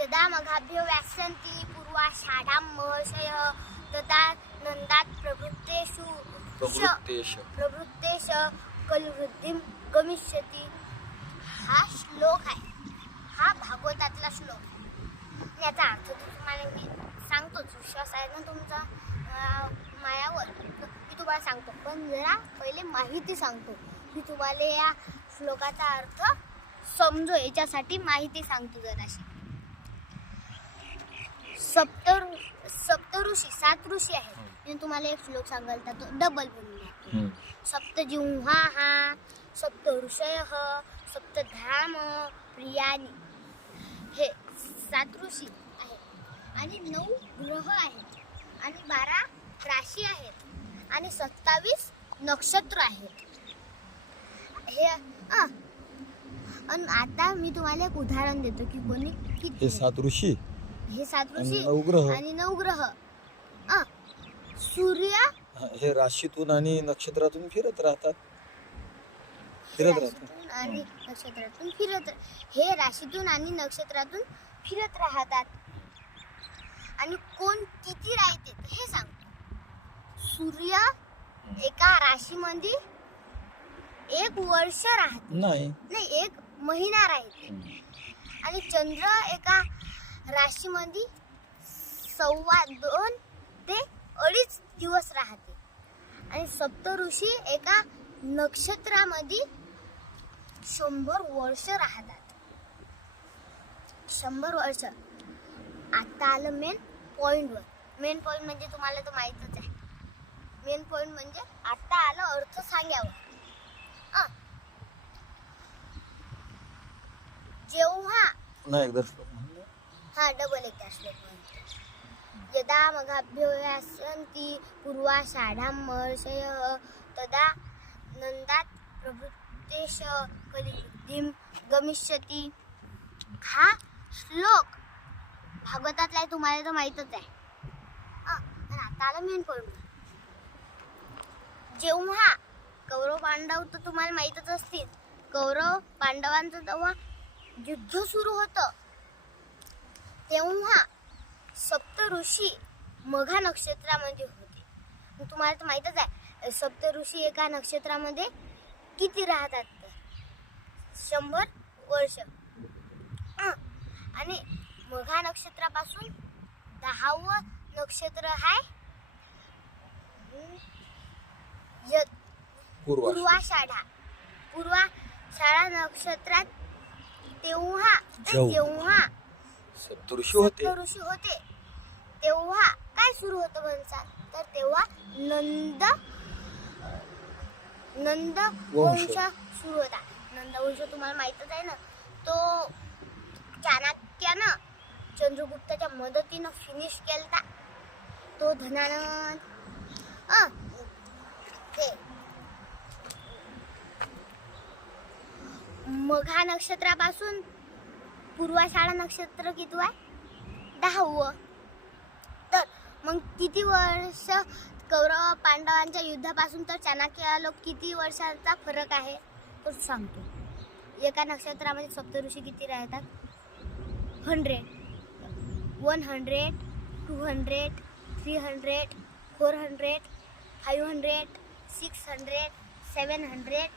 यदा मघाभ्यो व्यास्यन्ति पूर्वाषाढां महर्षयः तदा नन्दात् प्रवृत्तेष कलिवृद्धिं गमिष्यति. हा श्लोक आहे, हा भागवतातला श्लोक आहे. याचा अर्थ तुम्हाला मी सांगतोच, विश्वास आहे ना तुमचा मायावर, मी तुम्हाला सांगतो. पण जरा पहिले माहिती सांगतो. मी तुम्हाला या श्लोकाचा अर्थ समजो याच्यासाठी माहिती सांगतो जराशी. सप्तऋषी 7 ऋषी आहेत. मी तुम्हाला एक श्लोक सांगाल तर तो डबल बोलूया. सप्तजिह्वाः सप्त ऋषयः सप्तधाम प्रियानी. हे 7 ऋषी आहेत आणि 9 ग्रह आहेत आणि 12 राशी आहेत आणि 27 नक्षत्र आहेत. हे आता मी तुम्हाला एक उदाहरण देतो की कोणी किती. हे 7 ऋषी हे 7 ऋषी आणि 9 ग्रह. सूर्य हे राशीतून आणि नक्षत्रातून फिरत राहतात. आणि नक्षत्रातून हे राशीतून आणि नक्षत्रातून फिरत राहतात. आणि कोण किती राहते हे सांगतो. सूर्य एका राशीमध्ये 1 वर्ष राहते, नाही 1 महिना राहते. आणि चंद्र एका राशीमध्ये 2.25 ते 2.5 दिवस राहते. आणि सप्तऋषी एका नक्षत्रामध्ये 100 वर्ष राहतात. 100 वर्ष. आता आलं मेन पॉइंटवर. मेन पॉइंट म्हणजे तुम्हाला तर माहीतच आहे. मेन पॉइंट म्हणजे आता आलं अर्थ सांगावं. जेव्हा डबल एकदा श्लोक म्हणतो. यदा मघाभ्यो व्यास्यन्ति पूर्वाषाढां महर्षयः तदा नन्दात् प्रवृत्तेष कलिवृद्धिं गमिष्यति. हा श्लोक भागवतातला आहे, तुम्हाला तर माहीतच आहे. आता आला मेन पॉइंट. जेव्हा कौरव पांडव तर तुम्हाला माहीतच असतील. कौरव पांडवांचं जेव्हा युद्ध सुरू होतं तेव्हा 7 ऋषी मघा नक्षत्रामध्ये होते. तुम्हाला तर माहीतच आहे 7 ऋषी एका नक्षत्रामध्ये किती राहतात तर 100 वर्ष. आणि मघा नक्षत्रापासून 10वं नक्षत्र आहे पूर्वाषाढा. पूर्वाषाढा नक्षत्रात जेव्हा सप्तऋषी होते तेव्हा काय सुरू होतं म्हणतात तर तेव्हा नंद वंश सुरू होता. नंद वंश तुम्हाला माहीतच आहे ना. तो चाणक्यानं चंद्रगुप्ताच्या मदतीनं फिनिश केलता. तो धनानंद मघा नक्षत्रापासून पूर्वाषाढा नक्षत्र किती आहे 10वं. तर मग किती वर्ष कौरव पांडवांच्या युद्धापासून तर चाणक्य लोक किती वर्षांचा फरक आहे तो सांगतो. एका नक्षत्रामध्ये सप्तऋषी किती राहतात 100, 100, 200, 300, 400, 500, 600, 700,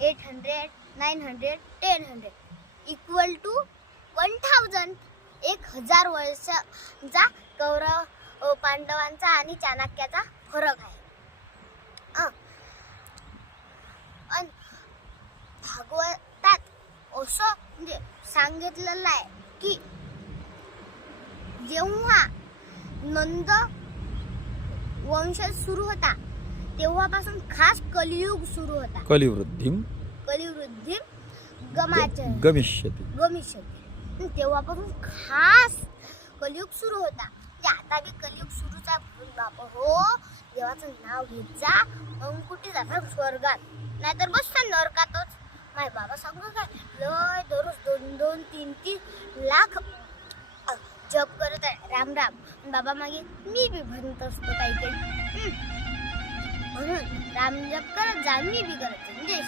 800, 900, 1000 इक्वल टू 1000. 1000 वर्षांचा कौरव पांडवांचा आणि चाणक्याचा फरक आहे. आणि भागवतात असं म्हणजे सांगितलेलं आहे की जेव्हा नंद वंश सुरू होता तेव्हापासून खास कलियुग सुरू होता. कलिवृद्धिं गमिष्यति. तेव्हापासून खास कलियुग सुरू होता. आता बी कलियुग सुरूच आहे. बाप हो, देवाचं नाव घेत जा. मग कुठे जातात स्वर्गात, नाहीतर बस नरकातच. माय बाबा सांगू काय लय दररोज 2-2, 3-3 लाख जप करत आहे राम राम. बाबा मागे मी बी म्हणत असतो काही म्हणून राम जप करत जा, मी बी करत जा.